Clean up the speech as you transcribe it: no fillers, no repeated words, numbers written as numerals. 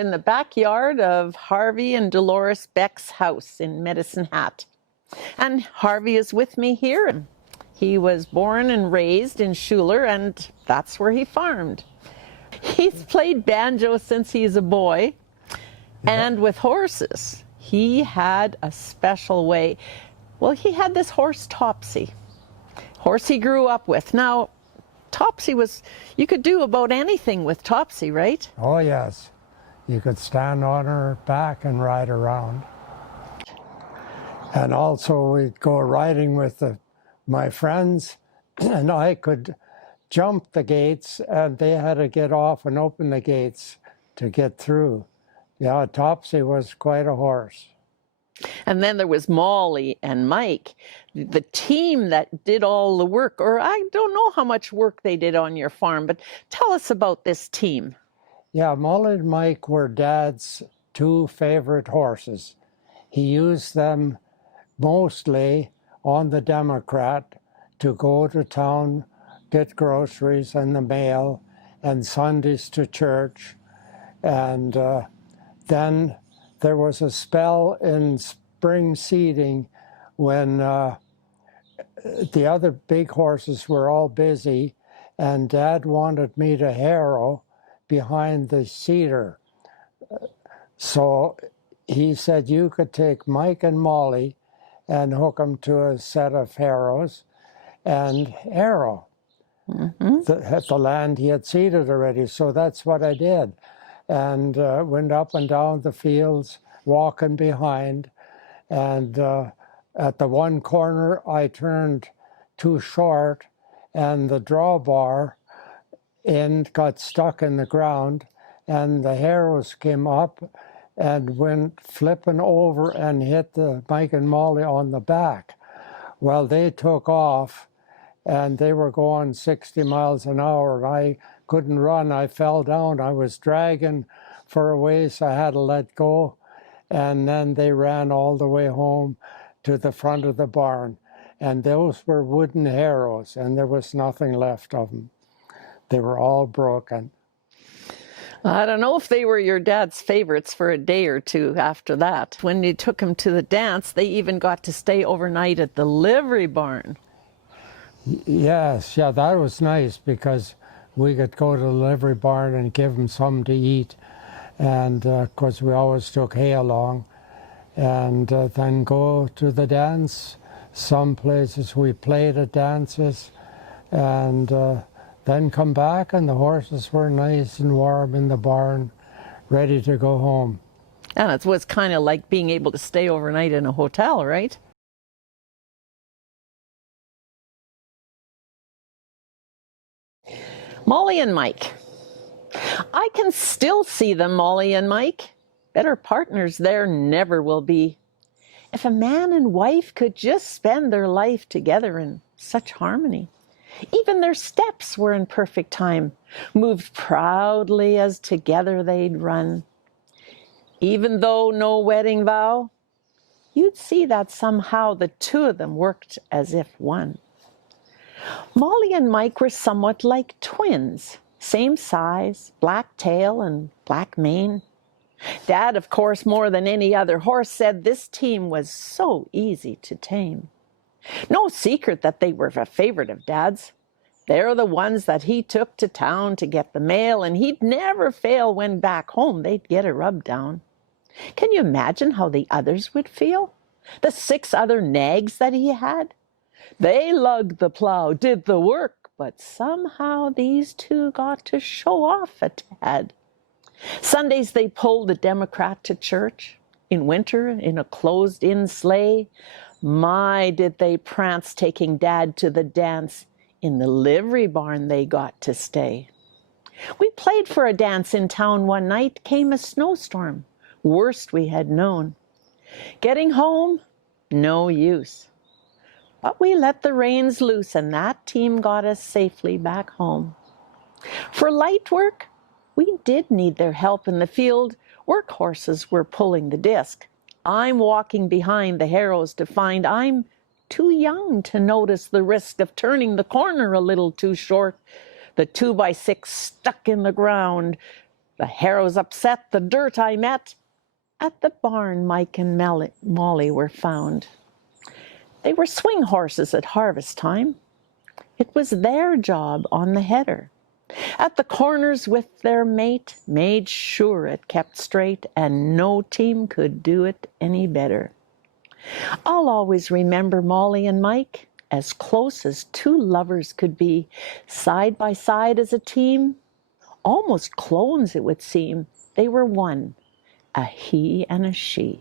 in the backyard of Harvey and Dolores Beck's house in Medicine Hat. And Harvey is with me here. He was born and raised in Schuler, and that's where he farmed. He's played banjo since he's a boy, and with horses, he had a special way. Well, he had this horse, Topsy. Horse he grew up with. Now, Topsy was, you could do about anything with Topsy, right? Oh, yes. You could stand on her back and ride around. And also we'd go riding with my friends, and I could jump the gates, and they had to get off and open the gates to get through. Yeah, Topsy was quite a horse. And then there was Mollie and Mike, the team that did all the work, or I don't know how much work they did on your farm, but tell us about this team. Yeah, Mollie and Mike were Dad's two favorite horses. He used them mostly on the Democrat to go to town, get groceries and the mail, and Sundays to church. And then there was a spell in spring seeding when the other big horses were all busy, and Dad wanted me to harrow behind the seeder. So he said you could take Mike and Mollie and hook them to a set of harrows and harrow at the land he had seeded already. So that's what I did. And went up and down the fields, walking behind. And at the one corner, I turned too short, and the drawbar end got stuck in the ground, and the harrows came up and went flipping over and hit the Mike and Mollie on the back. Well, they took off, and they were going 60 miles an hour, and I couldn't run. I fell down. I was dragging for a ways. I had to let go. And then they ran all the way home to the front of the barn. And those were wooden harrows, and there was nothing left of them. They were all broken. I don't know if they were your dad's favorites for a day or two after that. When you took him to the dance, they even got to stay overnight at the livery barn. Yes, yeah, that was nice because we could go to the livery barn and give them something to eat. And of course, we always took hay along. And then go to the dance. Some places we played at dances. And then come back, and the horses were nice and warm in the barn, ready to go home. And it was kind of like being able to stay overnight in a hotel, right? Mollie and Mike. I can still see them, Mollie and Mike. Better partners there never will be. If a man and wife could just spend their life together in such harmony. Even their steps were in perfect time, moved proudly as together they'd run. Even though no wedding vow, you'd see that somehow the two of them worked as if one. Mollie and Mike were somewhat like twins, same size, black tail and black mane. Dad, of course, more than any other horse, said this team was so easy to tame. No secret that they were a favorite of Dad's. They're the ones that he took to town to get the mail, and he'd never fail when back home they'd get a rub down. Can you imagine how the others would feel? The 6 other nags that he had? They lugged the plow, did the work, but somehow these two got to show off a tad. Sundays they pulled the Democrat to church. In winter, in a closed-in sleigh. My, did they prance taking Dad to the dance. In the livery barn they got to stay. We played for a dance in town one night. Came a snowstorm, worst we had known. Getting home, no use. But we let the reins loose, and that team got us safely back home. For light work, we did need their help in the field. Workhorses were pulling the disc. I'm walking behind the harrows to find I'm too young to notice the risk of turning the corner a little too short. The 2x6 stuck in the ground. The harrows upset, the dirt I met. At the barn Mike and Mollie were found. They were swing horses at harvest time. It was their job on the header. At the corners with their mate, made sure it kept straight, and no team could do it any better. I'll always remember Mollie and Mike, as close as two lovers could be, side by side as a team. Almost clones, it would seem. They were one, a he and a she.